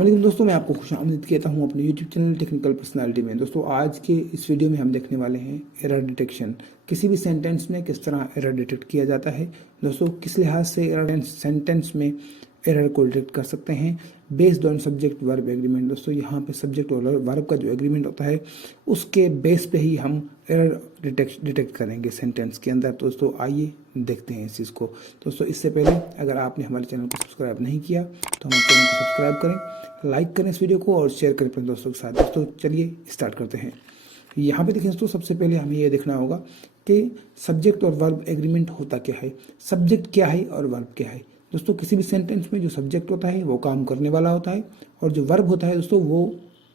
वालेकुम दोस्तों, मैं आपको खुशामदीद कहता हूं अपने यूट्यूब चैनल टेक्निकल पर्सनालिटी में। दोस्तों आज के इस वीडियो में हम देखने वाले हैं एरर डिटेक्शन। किसी भी सेंटेंस में किस तरह एरर डिटेक्ट किया जाता है। दोस्तों किस लिहाज से एरर सेंटेंस में एरर को डिटेक्ट कर सकते हैं based on subject verb agreement. दोस्तों यहाँ पे सब्जेक्ट और वर्ब का जो एग्रीमेंट होता है उसके बेस पे ही हम एरर डिटेक्ट करेंगे सेंटेंस के अंदर। तो दोस्तों आइए देखते हैं इस चीज़ को। दोस्तों इससे पहले अगर आपने हमारे चैनल को सब्सक्राइब नहीं किया तो हमारे चैनल को सब्सक्राइब करें, लाइक करें इस वीडियो को और शेयर करें अपने दोस्तों के साथ। दोस्तों चलिए स्टार्ट करते हैं। यहाँ पे देखिए दोस्तों, सबसे पहले हमें ये देखना होगा कि सब्जेक्ट और वर्ब एग्रीमेंट होता क्या है, सब्जेक्ट क्या है और वर्ब क्या है। दोस्तों किसी भी सेंटेंस में जो सब्जेक्ट होता है वो काम करने वाला होता है और जो वर्ब होता है दोस्तों वो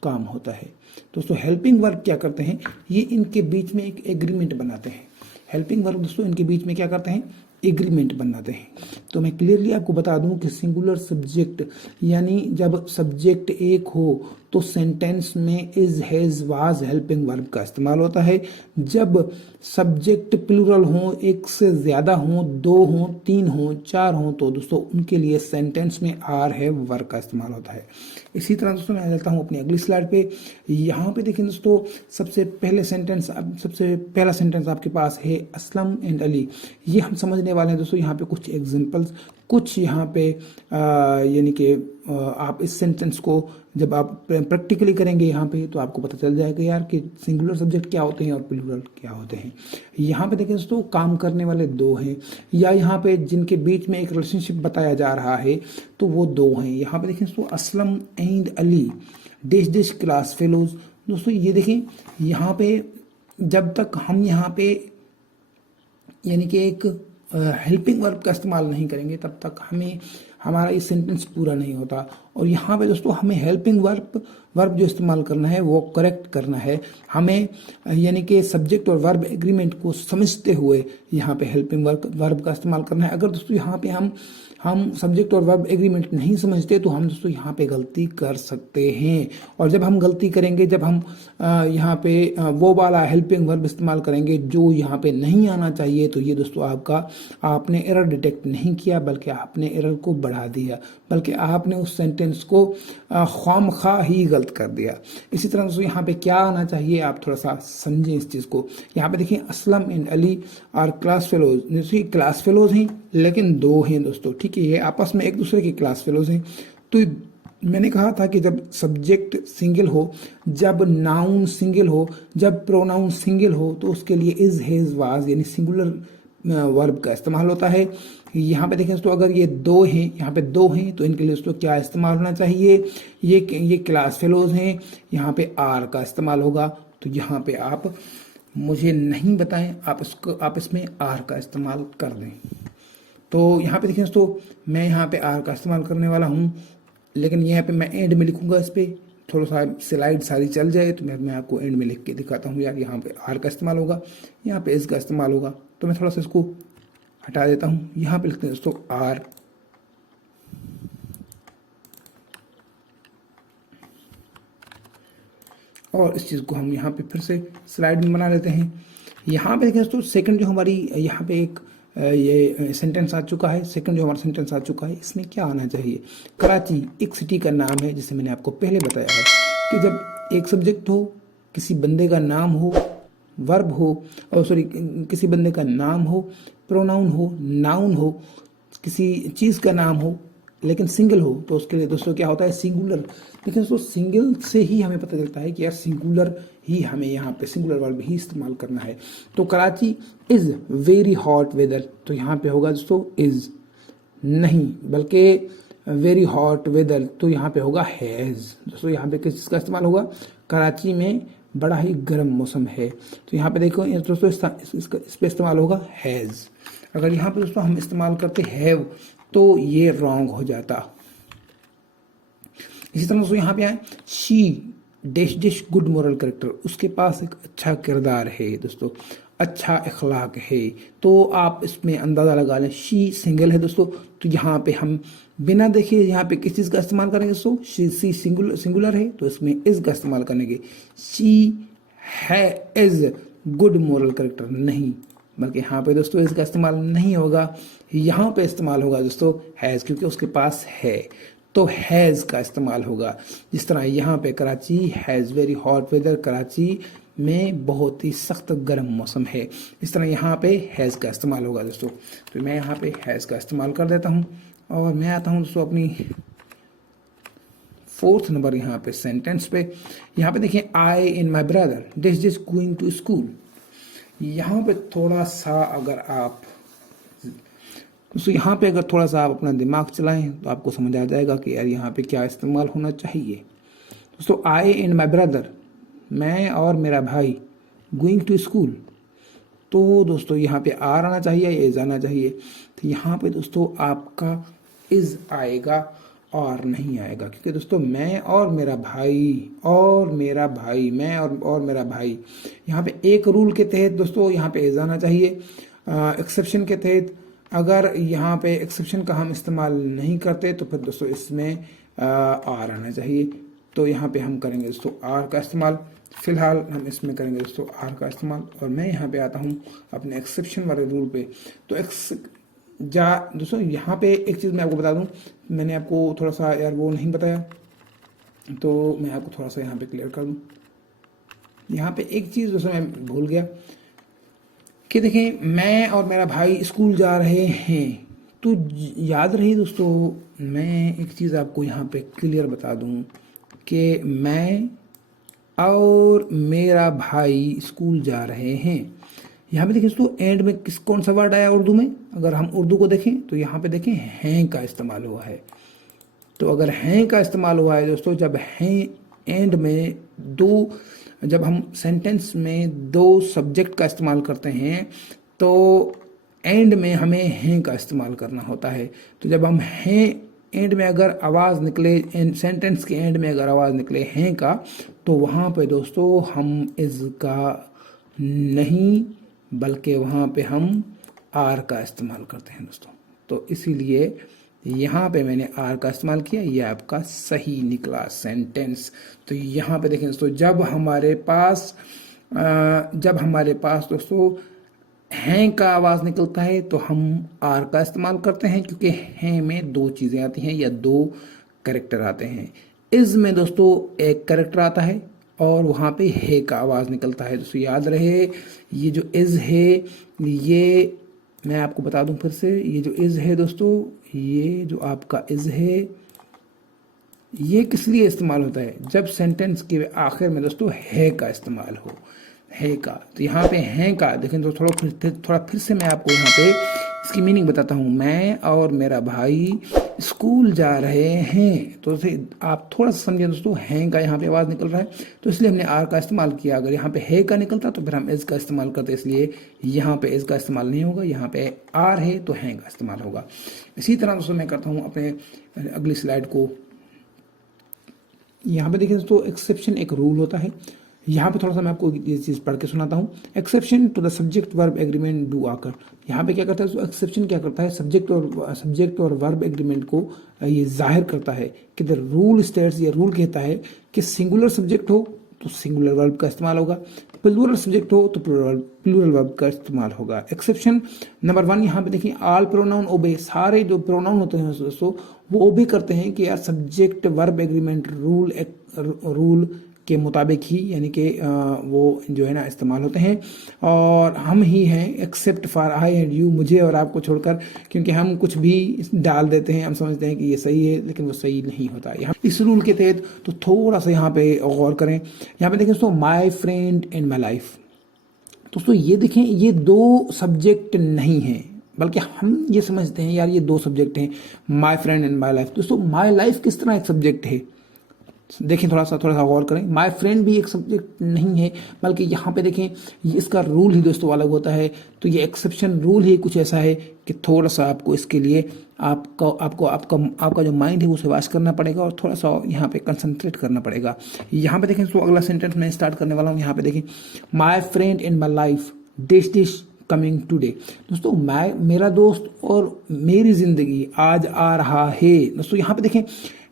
काम होता है। दोस्तों हेल्पिंग वर्ब क्या करते हैं, ये इनके बीच में एक एग्रीमेंट बनाते हैं। हेल्पिंग वर्ब दोस्तों इनके बीच में क्या करते हैं, एग्रीमेंट बनाते हैं। तो मैं क्लियरली आपको बता दूं कि सिंगुलर सब्जेक्ट यानी जब सब्जेक्ट एक हो तो सेंटेंस में is, has, was helping verb का इस्तेमाल होता है। जब सब्जेक्ट प्लूरल हो, एक से ज़्यादा हो, दो हो, तीन हो, चार हो, तो दोस्तों उनके लिए सेंटेंस में आर है वर्ब का इस्तेमाल होता है। इसी तरह दोस्तों मैं आ जाता हूँ अपनी अगली स्लाइड पे। यहाँ पे देखिए दोस्तों, सबसे पहला सेंटेंस आपके पास है असलम एंड अली। ये हम समझने वाले हैं दोस्तों। यहाँ पे कुछ एग्जांपल्स, कुछ यहाँ पे यानी कि आप इस सेंटेंस को जब आप प्रैक्टिकली करेंगे यहाँ पे तो आपको पता चल जाएगा यार कि सिंगुलर सब्जेक्ट क्या होते हैं और प्लूरल क्या होते हैं। यहाँ पे देखिए दोस्तों, काम करने वाले दो हैं या यहाँ पे जिनके बीच में एक रिलेशनशिप बताया जा रहा है तो वो दो हैं। यहाँ पे देखिए दोस्तों, Aslam and Ali dash dash class fellows. दोस्तों ये देखें, यहाँ पे जब तक हम यहाँ पे यानी कि एक हेल्पिंग वर्ब का इस्तेमाल नहीं करेंगे तब तक हमारा ये सेंटेंस पूरा नहीं होता। और यहाँ पे दोस्तों हमें हेल्पिंग वर्ब जो इस्तेमाल करना है वो करेक्ट करना है। हमें यानी कि सब्जेक्ट और वर्ब एग्रीमेंट को समझते हुए यहाँ पे हेल्पिंग वर्ब का इस्तेमाल करना है। अगर दोस्तों यहाँ पे हम सब्जेक्ट और वर्ब एग्रीमेंट नहीं समझते तो हम दोस्तों यहाँ पे गलती कर सकते हैं। और जब हम गलती करेंगे, जब हम यहाँ पे वो वाला हेल्पिंग वर्ब इस्तेमाल करेंगे जो यहाँ पे नहीं आना चाहिए, तो ये दोस्तों आपने एरर डिटेक्ट नहीं किया बल्कि आपने एरर को बढ़ा दिया, बल्कि आपने उस सेंटेंस को खामखा ही गलत कर दिया। इसी तरह दोस्तों यहाँ पे क्या आना चाहिए, आप थोड़ा सा समझें इस चीज़ को। यहाँ पे देखिए, Aslam and Ali are class fellows. जैसे क्लास फेलोज हैं लेकिन दो हैं दोस्तों, ठीक है, ये आपस में एक दूसरे के क्लास फेलोज हैं। तो मैंने कहा था कि जब सब्जेक्ट सिंगल हो, जब नाउन सिंगल हो, जब प्रोनाउन सिंगल हो तो उसके लिए इज, हैज, वाज यानी सिंगुलर वर्ब का इस्तेमाल होता है। यहाँ पे देखें दोस्तों, अगर ये दो हैं, यहाँ पे दो हैं, तो इनके लिए दोस्तों क्या इस्तेमाल होना चाहिए, ये क्लास फेलोज हैं, यहाँ पे आर का इस्तेमाल होगा। तो यहाँ पे आप मुझे नहीं बताएं, आप इसमें आर का इस्तेमाल कर दें। तो यहाँ पे देखिए दोस्तों, मैं यहाँ पे आर का इस्तेमाल करने वाला हूँ, लेकिन यहाँ पे मैं एंड में लिखूंगा। इस पर थोड़ा सा स्लाइड सारी चल जाए तो मैं आपको एंड में लिख के दिखाता हूँ यार। यहाँ पे आर का इस्तेमाल होगा, यहाँ पे इस का इस्तेमाल होगा। तो मैं थोड़ा सा इसको हटा देता हूँ। यहाँ पे लिखते हैं दोस्तों आर, और इस चीज़ को हम यहाँ पे फिर से स्लाइड में बना लेते हैं। यहाँ पे देखें दोस्तों, सेकंड जो हमारी यहाँ पे एक ये सेंटेंस आ चुका है, सेकंड जो हमारा सेंटेंस आ चुका है, इसमें क्या आना चाहिए। कराची एक सिटी का नाम है, जिसे मैंने आपको पहले बताया है कि जब एक सब्जेक्ट हो, किसी बंदे का नाम हो, वर्ब हो, और सॉरी किसी बंदे का नाम हो, प्रोनाउन हो, नाउन हो, किसी चीज़ का नाम हो लेकिन सिंगल हो, तो उसके लिए दोस्तों क्या होता है, सिंगुलर। देखिए दोस्तों, सिंगल से ही हमें पता चलता है कि यार सिंगुलर ही हमें यहाँ पे सिंगुलर वर्ब ही इस्तेमाल करना है। तो Karachi is very hot weather, तो यहाँ पे होगा दोस्तों इज नहीं, बल्कि वेरी हॉट वेदर, तो यहाँ पे होगा हैज। दोस्तों यहाँ पे किस चीज़ का इस्तेमाल होगा, कराची में बड़ा ही गर्म मौसम है, तो यहाँ पे देखो दोस्तों इस पे इस्तेमाल होगा हैज। अगर यहाँ पे दोस्तों हम इस्तेमाल करते हैव तो ये रॉन्ग हो जाता। इसी तरह दोस्तों यहाँ पे आए, she dash dash good moral character, उसके पास एक अच्छा किरदार है दोस्तों, अच्छा इखलाक है। तो आप इसमें अंदाज़ा लगा लें, शी सिंगल है दोस्तों, तो यहाँ पे हम बिना देखे यहाँ पे किस चीज़ का इस्तेमाल करेंगे दोस्तों, शी सिंगुलर है तो इसमें इज का इस्तेमाल करेंगे। शी है इज गुड मोरल करेक्टर नहीं, बल्कि यहाँ पे दोस्तों इसका इस्तेमाल नहीं होगा, यहाँ पे इस्तेमाल होगा दोस्तों हैज़, क्योंकि उसके पास है। तो हैज़ का इस्तेमाल होगा। जिस तरह यहाँ पे Karachi has very hot weather, Karachi में बहुत ही सख्त गर्म मौसम है, इस तरह यहाँ पे हैज़ का इस्तेमाल होगा दोस्तों। तो मैं यहाँ पे हैज़ का इस्तेमाल कर देता हूँ और मैं आता हूँ दोस्तों अपनी 4th नंबर यहाँ पे सेंटेंस पे। यहाँ पे देखिए I in my brother this is going to school. यहाँ पे थोड़ा सा अगर आप दोस्तों यहाँ पे अगर थोड़ा सा आप अपना दिमाग चलाएं तो आपको समझ आ जाएगा कि यार यहाँ पे क्या इस्तेमाल होना चाहिए। दोस्तों आई इन माई ब्रदर, मैं और मेरा भाई, गोइंग टू स्कूल, तो दोस्तों यहाँ पे आर आना चाहिए या इज आना चाहिए। तो यहाँ पे दोस्तों आपका इज आएगा और नहीं आएगा, क्योंकि दोस्तों मैं और मेरा भाई मैं और मेरा भाई, यहाँ पे एक रूल के तहत दोस्तों यहाँ पे इज आना चाहिए। एक्सेप्शन के तहत अगर यहाँ पे एक्सेप्शन का हम इस्तेमाल नहीं करते तो फिर दोस्तों इसमें आर आना चाहिए। तो यहाँ पे हम करेंगे दोस्तों आर का इस्तेमाल। फिलहाल हम इसमें करेंगे दोस्तों आर का इस्तेमाल और मैं यहाँ पे आता हूँ अपने एक्सेप्शन वाले रूल पे। तो दोस्तों यहाँ पे एक चीज़ मैं आपको बता दूँ, मैंने आपको थोड़ा सा यार वो नहीं बताया, तो मैं आपको थोड़ा सा यहाँ पे क्लियर कर दूँ। यहाँ पे एक चीज़ दोस्तों मैं भूल गया कि देखिए मैं और मेरा भाई स्कूल जा रहे हैं, तो याद रही दोस्तों मैं एक चीज़ आपको यहाँ पे क्लियर बता दूँ कि मैं और मेरा भाई स्कूल जा रहे हैं। यहाँ पे देखिए दोस्तों एंड में कौन सा वर्ड आया उर्दू में, अगर हम उर्दू को देखें तो यहाँ पे देखें हैं का इस्तेमाल हुआ है। तो अगर हैं का इस्तेमाल हुआ है दोस्तों, जब हैं एंड में जब हम सेंटेंस में दो सब्जेक्ट का इस्तेमाल करते हैं तो एंड में हमें हैं का इस्तेमाल करना होता है। तो जब हम हैं एंड में अगर आवाज़ निकले, सेंटेंस के एंड में अगर आवाज़ निकले हैं का, तो वहाँ पे दोस्तों हम इज का नहीं बल्कि वहाँ पे हम आर का इस्तेमाल करते हैं दोस्तों। तो इसीलिए यहाँ पे मैंने आर का इस्तेमाल किया, ये आपका सही निकला सेंटेंस। तो यहाँ पे देखें दोस्तों जब हमारे पास दोस्तों हैं का आवाज़ निकलता है तो हम आर का इस्तेमाल करते हैं, क्योंकि हैं में दो चीज़ें आती हैं या दो कैरेक्टर आते हैं। इज में दोस्तों एक कैरेक्टर आता है और वहाँ पे है का आवाज़ निकलता है। दोस्तों याद रहे ये जो इज है, ये मैं आपको बता दूं फिर से, ये जो इज है दोस्तों, ये जो आपका इज है ये किस लिए इस्तेमाल होता है, जब सेंटेंस के आखिर में दोस्तों है का इस्तेमाल हो, है का। तो यहाँ पे हैं का देखें तो थोड़ा फिर से मैं आपको यहाँ पे इसकी मीनिंग बताता हूँ। मैं और मेरा भाई स्कूल जा रहे हैं, तो आप थोड़ा सा समझिए दोस्तों, हैं का यहाँ पे आवाज़ निकल रहा है तो इसलिए हमने आर का इस्तेमाल किया। अगर यहाँ पे है का निकलता तो फिर हम इज का इस्तेमाल करते, इसलिए यहाँ पे इज का इस्तेमाल नहीं होगा, यहाँ पे आर है तो हैं का इस्तेमाल होगा। इसी तरह दोस्तों मैं करता हूँ अपने अगली स्लाइड को। यहाँ पे देखिए दोस्तों एक्सेप्शन एक रूल होता है। यहाँ पे थोड़ा सा मैं आपको ये चीज़ पढ़ के सुनाता हूँ। Exception to the subject verb agreement डू आकर, यहाँ पे क्या करता है एक्सेप्शन क्या करता है, सब्जेक्ट और वर्ब एग्रीमेंट को ये जाहिर करता है कि द रूल स्टेट्स, ये रूल कहता है कि सिंगुलर सब्जेक्ट हो तो सिंगुलर वर्ब का इस्तेमाल होगा, प्लूरल सब्जेक्ट हो तो प्लूरल वर्ब का इस्तेमाल होगा। एक्सेप्शन नंबर 1 यहाँ पे देखिए ऑल प्रोनाउन ओबे, सारे जो प्रोनाउन होते हैं दोस्तों वो ओबे करते हैं कि यार सब्जेक्ट वर्ब एग्रीमेंट रूल के मुताबिक ही, यानी कि वो जो है ना इस्तेमाल होते हैं। और हम ही हैं except for I and you, मुझे और आपको छोड़कर, क्योंकि हम कुछ भी डाल देते हैं, हम समझते हैं कि ये सही है लेकिन वो सही नहीं होता। यहाँ इस रूल के तहत तो थोड़ा सा यहाँ पे गौर करें। यहाँ पे देखें दोस्तों my friend in my life, दोस्तों ये देखें ये दो सब्जेक्ट नहीं है, बल्कि हम ये समझते हैं यार ये दो सब्जेक्ट हैं, my friend and my life. दोस्तों माई लाइफ किस तरह एक सब्जेक्ट है, देखें थोड़ा सा गौर करें। माई फ्रेंड भी एक सब्जेक्ट नहीं है, बल्कि यहाँ पे देखें इसका रूल ही दोस्तों अलग होता है। तो ये एक्सेप्शन रूल ही कुछ ऐसा है कि थोड़ा सा आपको इसके लिए आपका जो माइंड है उसे वॉश करना पड़ेगा और थोड़ा सा यहाँ पे कंसंट्रेट करना पड़ेगा। यहाँ पे देखें तो अगला सेंटेंस मैं स्टार्ट करने वाला हूँ। यहाँ पे देखें my friend in my life dish coming today, दोस्तों मेरा दोस्त और मेरी जिंदगी आज आ रहा है। दोस्तों यहाँ पे देखें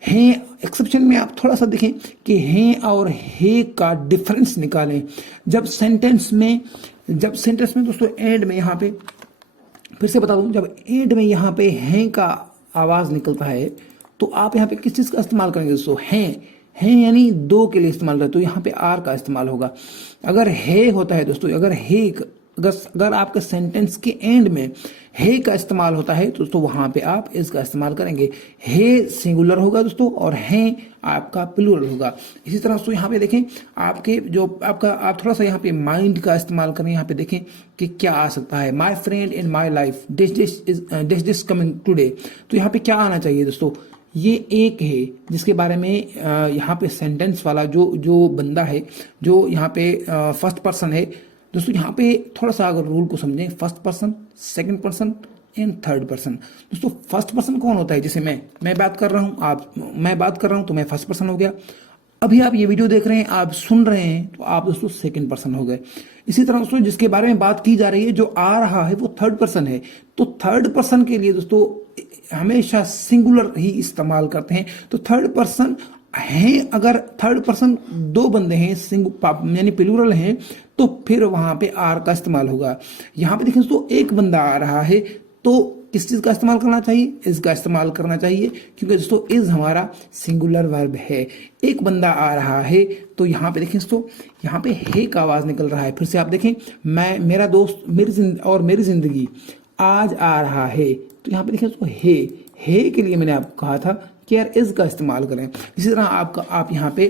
हैं, एक्सेप्शन में आप थोड़ा सा देखें कि हैं और हे का डिफरेंस निकालें। जब सेंटेंस में दोस्तों एंड में, यहाँ पे फिर से बता दूं, जब एंड में यहाँ पे हैं का आवाज़ निकलता है तो आप यहाँ पे किस चीज का इस्तेमाल करेंगे दोस्तों, हैं यानी दो के लिए इस्तेमाल करें तो यहाँ पे आर का इस्तेमाल होगा। अगर है होता है दोस्तों, अगर आपके सेंटेंस के एंड में है का इस्तेमाल होता है तो वहां पे आप इसका इस्तेमाल करेंगे। है सिंगुलर होगा दोस्तों और है आपका प्लूरल होगा। इसी तरह दोस्तों यहाँ पे देखें आपके जो आपका आप थोड़ा सा यहाँ पे माइंड का इस्तेमाल करें। यहाँ पे देखें कि क्या आ सकता है, my friend in my life this coming today. तो यहाँ पे क्या आना चाहिए दोस्तों, ये एक है जिसके बारे में यहाँ पे सेंटेंस वाला जो बंदा है, जो यहाँ पे फर्स्ट पर्सन है दोस्तों। यहाँ पे थोड़ा सा अगर रूल को समझें, first person, second person and third person. दोस्तों फर्स्ट पर्सन कौन होता है, जैसे मैं बात कर रहा हूँ, मैं बात कर रहा हूँ तो मैं फर्स्ट पर्सन हो गया। अभी आप ये वीडियो देख रहे हैं, आप सुन रहे हैं तो आप दोस्तों सेकंड पर्सन हो गए। इसी तरह दोस्तों जिसके बारे में बात की जा रही है, जो आ रहा है, वो थर्ड पर्सन है। तो थर्ड पर्सन के लिए दोस्तों हमेशा सिंगुलर ही इस्तेमाल करते हैं। तो थर्ड पर्सन हैं, अगर थर्ड पर्सन दो बंदे हैं यानी प्लूरल हैं तो फिर वहां पे आर का इस्तेमाल होगा। यहां पे देखिए दोस्तों एक बंदा आ रहा है तो किस चीज का इस्तेमाल करना चाहिए, इसका इस्तेमाल करना चाहिए, क्योंकि दोस्तों इज हमारा सिंगुलर वर्ब है। एक बंदा आ रहा है तो यहाँ पे देखें दोस्तों, यहाँ पे है का आवाज निकल रहा है। फिर से आप देखें, मेरा दोस्त मेरी जिंदगी आज आ रहा है। तो यहाँ पे देखें दोस्तों है के लिए मैंने आपको कहा था कि यार इज का इस्तेमाल करें। इसी तरह आप यहाँ पे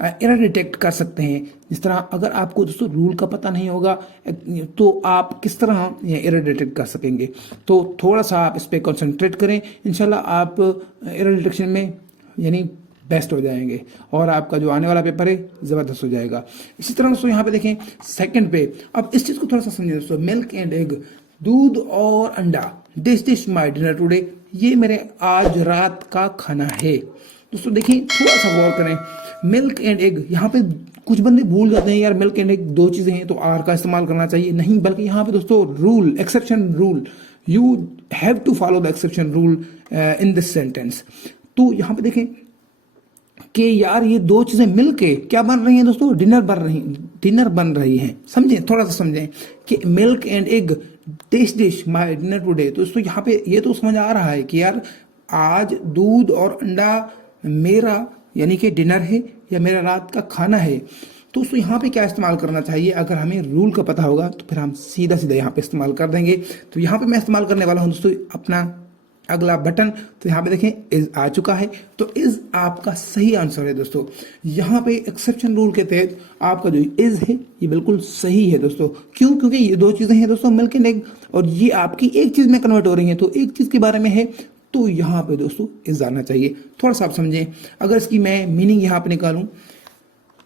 एरर डिटेक्ट कर सकते हैं। जिस तरह अगर आपको दोस्तों रूल का पता नहीं होगा तो आप किस तरह एरर डिटेक्ट कर सकेंगे। तो थोड़ा सा आप इस पर कॉन्सेंट्रेट करें, इंशाल्लाह आप एरर डिटेक्शन में यानी बेस्ट हो जाएंगे और आपका जो आने वाला पेपर है जबरदस्त हो जाएगा। इसी तरह दोस्तों यहाँ पे देखें सेकंड पे, अब इस चीज को थोड़ा सा समझें दोस्तों। मिल्क एंड एग, दूध और अंडा, दिस माई डिनर टुडे, ये मेरे आज रात का खाना है। दोस्तों देखिए थोड़ा सा गौर करें, मिल्क एंड एग, यहाँ पे कुछ बंदे भूल जाते हैं यार मिल्क एंड एग दो चीजें हैं तो आर का इस्तेमाल करना चाहिए। नहीं, बल्कि यहाँ पे दोस्तों rule, exception rule, you have to follow the exception rule in this sentence. तो यहाँ पे देखें कि यार ये दो चीजें मिलके क्या बन रही हैं दोस्तों, डिनर बन रही हैं। समझें, थोड़ा सा समझें कि milk and egg, this my dinner today. तो दोस्तों यहाँ पे ये तो समझ आ रहा है कि यार आज दूध और अंडा मेरा यानी कि डिनर है या मेरा रात का खाना है। तो दोस्तों यहाँ पे क्या इस्तेमाल करना चाहिए, अगर हमें रूल का पता होगा तो फिर हम सीधा यहाँ पे इस्तेमाल कर देंगे। तो यहाँ पे मैं इस्तेमाल करने वाला हूँ दोस्तों अपना अगला बटन। तो यहाँ पे देखें इज आ चुका है, तो इज आपका सही आंसर है दोस्तों। यहाँ पे एक्सेप्शन रूल के तहत आपका जो इज है ये बिल्कुल सही है दोस्तों। क्यों, क्योंकि ये दो चीजें हैं दोस्तों, मिल्क एंड एग, और ये आपकी एक चीज में कन्वर्ट हो रही है तो एक चीज के बारे में है, तो यहाँ पे दोस्तों इज आना चाहिए। थोड़ा सा आप समझें, अगर इसकी मैं मीनिंग यहाँ पे निकालूं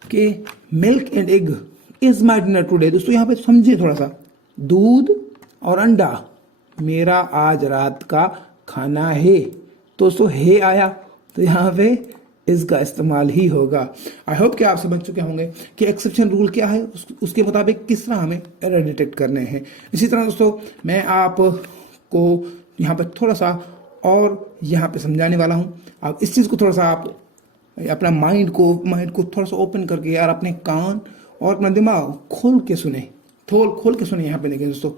कि milk and egg is my dinner today, दोस्तों यहाँ पे समझिए थोड़ा सा, दूध और अंडा मेरा आज रात का खाना है। तो दोस्तों है आया तो यहाँ पे इसका इस्तेमाल ही होगा। आई होप कि आप समझ चुके होंगे कि एक्सेप्शन रूल क्या है, उसके मुताबिक किस तरह हमें एरर डिटेक्ट करने हैं। इसी तरह दोस्तों मैं आपको यहाँ पे थोड़ा सा और यहाँ पे समझाने वाला हूँ। आप इस चीज़ को थोड़ा सा आप अपना माइंड को थोड़ा सा ओपन करके यार अपने कान और अपना दिमाग खोल के सुने, खोल के सुने। यहाँ पे देखें दोस्तों,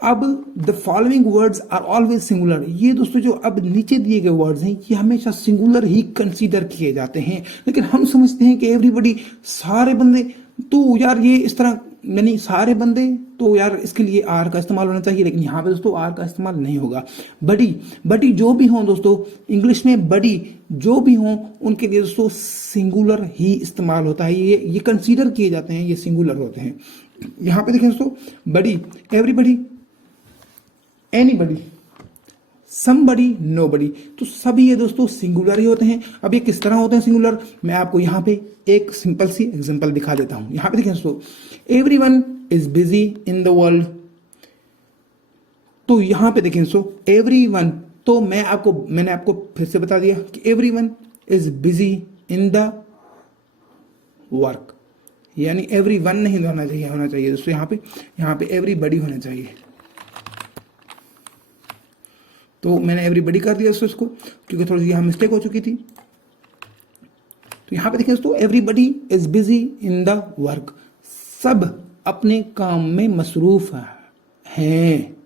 अब the following words are always singular. ये दोस्तों जो अब नीचे दिए गए वर्ड्स हैं ये हमेशा सिंगुलर ही कंसीडर किए जाते हैं, लेकिन हम समझते हैं कि एवरीबडी, सारे बंदे, तो यार ये इस तरह यानी सारे बंदे, तो यार इसके लिए आर का इस्तेमाल होना चाहिए, लेकिन यहाँ पे दोस्तों आर का इस्तेमाल नहीं होगा। बडी जो भी हों दोस्तों, इंग्लिश में बडी जो भी हों उनके लिए दोस्तों सिंगुलर ही इस्तेमाल होता है। ये कंसीडर किए जाते हैं, ये सिंगुलर होते हैं। यहाँ पे देखें दोस्तों, बडी, एवरीबडी, एनीबडी, समबडी, नोबडी, तो सभी ये दोस्तों सिंगुलर ही होते हैं। अब ये किस तरह होते हैं सिंगुलर, मैं आपको यहाँ पे एक सिंपल सी एग्जांपल दिखा देता हूँ। यहाँ पे देखें दोस्तों, everyone is busy in the world. तो यहाँ पे देखें दोस्तों एवरीवन, तो मैंने आपको फिर से बता दिया कि everyone is busy in the work, यानी एवरीवन नहीं होना चाहिए दोस्तों, यहाँ पे एवरीबडी होना चाहिए। तो मैंने एवरीबडी कर दिया दोस्तों इसको, क्योंकि थोड़ी सी यहाँ मिस्टेक हो चुकी थी। तो यहाँ पे देखिए दोस्तों, everybody is busy in the work, सब अपने काम में मसरूफ हैं।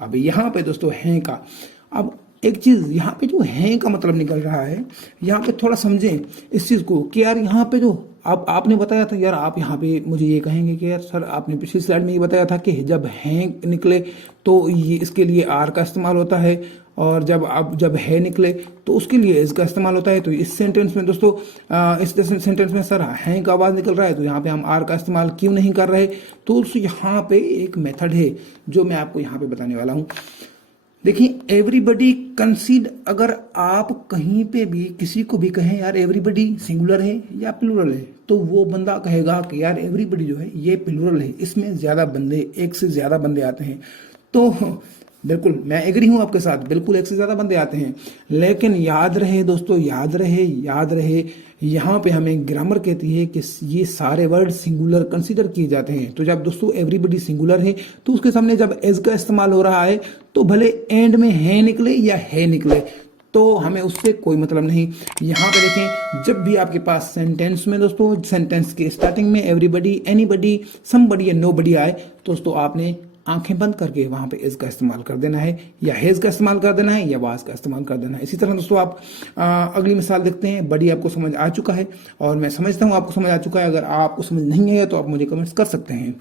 अब यहाँ पे दोस्तों हैं का, अब एक चीज यहाँ पे जो है का मतलब निकल रहा है, यहाँ पे थोड़ा समझें इस चीज को कि यार यहाँ पे जो आपने बताया था यार, आप यहाँ पे मुझे ये कहेंगे कि यार सर आपने पिछली स्लाइड में ये बताया था कि जब है निकले तो ये इसके लिए आर का इस्तेमाल होता है, और जब है निकले तो उसके लिए इसका इस्तेमाल होता है। तो इस सेंटेंस में दोस्तों इस सेंटेंस में सर है का आवाज निकल रहा है, तो यहाँ पे हम आर का इस्तेमाल क्यों नहीं कर रहे? तो यहाँ पे एक मेथड है जो मैं आपको यहाँ पे बताने वाला हूँ। देखिए, एवरीबडी कंसीड, अगर आप कहीं पे भी किसी को भी कहें यार एवरीबडी सिंगुलर है या प्लूरल है, तो वो बंदा कहेगा कि यार एवरीबडी जो है ये प्लूरल है, इसमें ज्यादा बंदे, एक से ज्यादा बंदे आते हैं। तो बिल्कुल मैं एग्री हूं आपके साथ, बिल्कुल एक से ज्यादा बंदे आते हैं, लेकिन याद रहे दोस्तों, याद रहे यहाँ पे हमें ग्रामर कहती है कि ये सारे वर्ड सिंगुलर कंसीडर किए जाते हैं। तो जब दोस्तों एवरीबडी सिंगुलर है तो उसके सामने जब एज का इस्तेमाल हो रहा है तो भले एंड में है निकले या है निकले, तो हमें उससे कोई मतलब नहीं। यहाँ पे देखें, जब भी आपके पास सेंटेंस में दोस्तों, सेंटेंस के स्टार्टिंग में एवरीबडी, एनीबडी, समबडी या नोबडी आए, दोस्तों आपने आंखें बंद करके वहां पे इज का इस्तेमाल कर देना है, या हेज का इस्तेमाल कर देना है, या वाज का इस्तेमाल कर देना है। इसी तरह दोस्तों आप अगली मिसाल देखते हैं। बड़ी आपको समझ आ चुका है, और मैं समझता हूं आपको समझ आ चुका है। अगर आपको समझ नहीं आया तो आप मुझे कमेंट्स कर सकते हैं।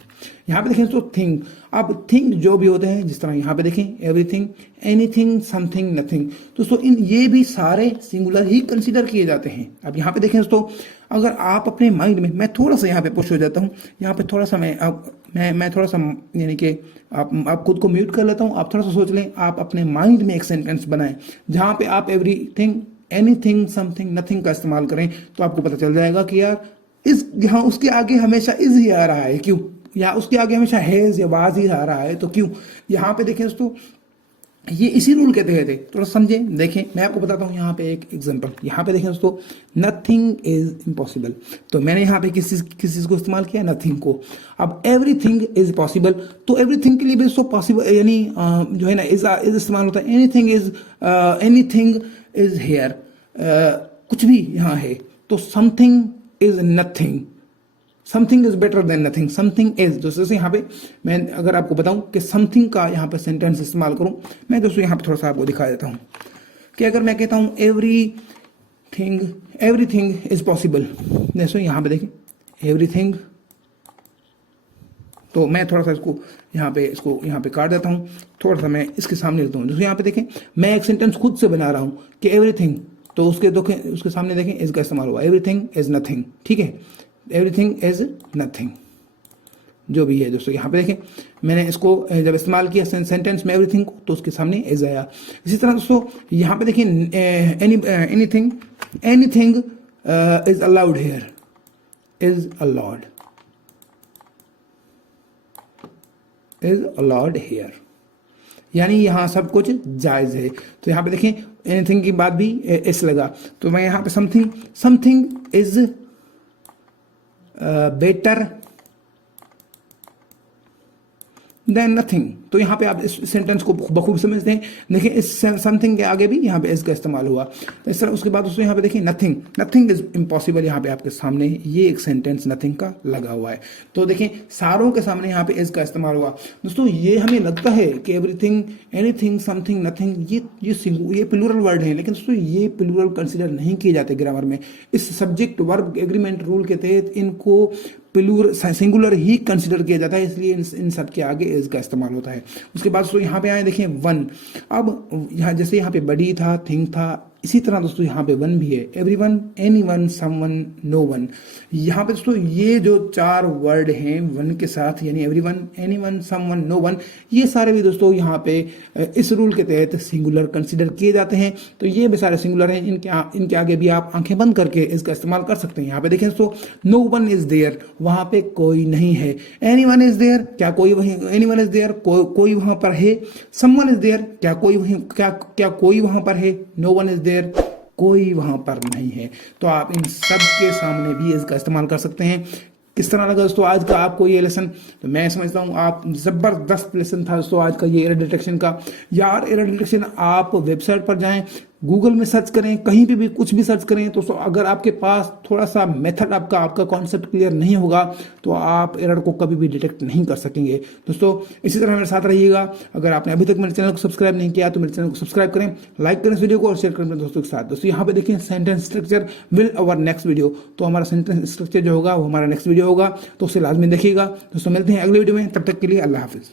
यहाँ पे देखें दोस्तों थिंग, अब थिंग जो भी होते हैं, जिस तरह यहाँ पे देखें एवरीथिंग, एनीथिंग, समथिंग, नथिंग, दोस्तों ये भी सारे सिंगुलर ही कंसिडर किए जाते हैं। अब यहाँ पे देखें दोस्तों, अगर आप अपने माइंड में, मैं थोड़ा सा यहाँ पे पुश हो जाता हूँ, यहाँ पे थोड़ा सा मैं थोड़ा सा यानी कि आप खुद को म्यूट कर लेता हूँ। आप थोड़ा सा सोच लें, आप अपने माइंड में एक सेंटेंस बनाएं जहाँ पे आप एवरीथिंग, एनीथिंग, समथिंग, नथिंग का इस्तेमाल करें, तो आपको पता चल जाएगा कि यार इस यहाँ उसके आगे हमेशा इज ही आ रहा है, क्यों? या उसके आगे हमेशा हैज या वाज ही आ रहा है, तो क्यों? यहाँ पे देखें दोस्तों, ये इसी रूल के तहत है, थोड़ा समझे। देखें, मैं आपको बताता हूँ यहाँ पे एक एग्जांपल। यहाँ पे देखें दोस्तों, नथिंग इज इम्पॉसिबल, तो मैंने यहाँ पे किस चीज को इस्तेमाल किया? नथिंग को। अब एवरीथिंग इज पॉसिबल, तो एवरीथिंग के लिए भी दोस्तों पॉसिबल यानी जो है ना इज इस्तेमाल होता है। एनीथिंग इज हेयर, कुछ भी यहाँ है, तो something is nothing, something is better than nothing, something is. जैसे यहाँ पे मैं अगर आपको बताऊं कि समथिंग का यहाँ पे सेंटेंस इस्तेमाल करूं, मैं दोस्तों यहाँ पे थोड़ा सा आपको दिखा देता हूं कि अगर मैं कहता हूं एवरीथिंग इज पॉसिबल, जैसे यहाँ पे देखें एवरीथिंग, तो मैं थोड़ा सा इसको यहाँ पे काट देता हूँ, थोड़ा सा मैं इसके सामने लेता हूँ। जैसे यहाँ पे देखें, मैं एक सेंटेंस खुद से बना रहा हूँ कि एवरीथिंग, तो उसके सामने देखें इज का इस्तेमाल हुआ, एवरीथिंग इज नथिंग, ठीक है, एवरीथिंग इज नथिंग, जो भी है दोस्तों। यहाँ पे देखें, मैंने इसको जब इस्तेमाल किया सेंटेंस में एवरीथिंग को, तो उसके सामने इज आया। इसी तरह दोस्तों यहाँ पे देखें, anything is allowed here, is allowed here, यानी यहाँ सब कुछ जायज है। तो यहाँ पे देखें, एनीथिंग की बात भी इस लगा, तो मैं यहाँ पे something is better than nothing, तो यहाँ पे आप इस सेंटेंस को बखूब समझते हैं। देखिए, इस समथिंग के आगे भी यहाँ पे इज का इस्तेमाल हुआ। तो इस तरह उसके बाद दोस्तों यहाँ पे देखिए नथिंग इज इम्पॉसिबल, यहाँ पे आपके सामने ये एक सेंटेंस नथिंग का लगा हुआ है। तो देखिए, सारों के सामने यहाँ पे इज का इस्तेमाल हुआ। दोस्तों ये हमें लगता है कि एवरीथिंग, एनीथिंग, समथिंग, नथिंग ये प्लूरल वर्ड है, लेकिन दोस्तों ये प्लूरल कंसिडर नहीं किए जाते ग्रामर में। इस सब्जेक्ट वर्ब एग्रीमेंट रूल के तहत इनको प्लूरल सिंगुलर ही कंसिडर किया जाता है, इसलिए इन सब के आगे इज का इस्तेमाल होता है। उसके बाद दोस्तों यहाँ पे आए, देखिए वन। अब यहाँ जैसे यहाँ पे बडी था, थिंग था, इसी तरह दोस्तों यहाँ पे वन भी है, everyone, anyone, someone, no one. यहाँ पे दोस्तों ये जो चार वर्ड हैं वन के साथ, यानी everyone, anyone, someone, no one, ये सारे भी दोस्तों यहाँ पे इस रूल के तहत सिंगुलर कंसिडर किए जाते हैं। तो ये भी सारे सिंगुलर हैं, इनके आगे भी आप आंखें बंद करके इसका इस्तेमाल कर सकते हैं। यहाँ पे देखें दोस्तों, नो वन इज देयर, वहां पे कोई नहीं है। एनीवन इज देयर, क्या कोई वहीं, एनीवन इज देयर, कोई वहां पर है। समवन इज देयर, क्या कोई वहां पर है। नो वन इज देयर, कोई वहां पर नहीं है। तो आप इन सब के सामने भी इसका इस्तेमाल कर सकते हैं। किस तरह लगा दोस्तों आज का आपको ये लेसन? तो मैं समझता हूँ आप जबरदस्त लेसन था दोस्तों आज का ये एरर डिटेक्शन का। यार एरर डिटेक्शन आप वेबसाइट पर जाएं, गूगल में सर्च करें, कहीं पे भी कुछ भी सर्च करें। तो अगर आपके पास थोड़ा सा मेथड आपका कॉन्सेप्ट क्लियर नहीं होगा तो आप एरर को कभी भी डिटेक्ट नहीं कर सकेंगे। दोस्तों इसी तरह मेरे साथ रहिएगा। अगर आपने अभी तक मेरे चैनल को सब्सक्राइब नहीं किया तो मेरे चैनल को सब्सक्राइब करें, लाइक करें इस वीडियो को और शेयर करें अपने दोस्तों के साथ। दोस्तों यहाँ पे देखिए sentence structure will our next video, तो हमारा सेंटेंस स्ट्रक्चर जो होगा वो हमारा नेक्स्ट वीडियो होगा, तो उसे लाजमी देखिएगा। दोस्तों मिलते हैं अगले वीडियो में, तब तक के लिए अल्लाह हाफिज।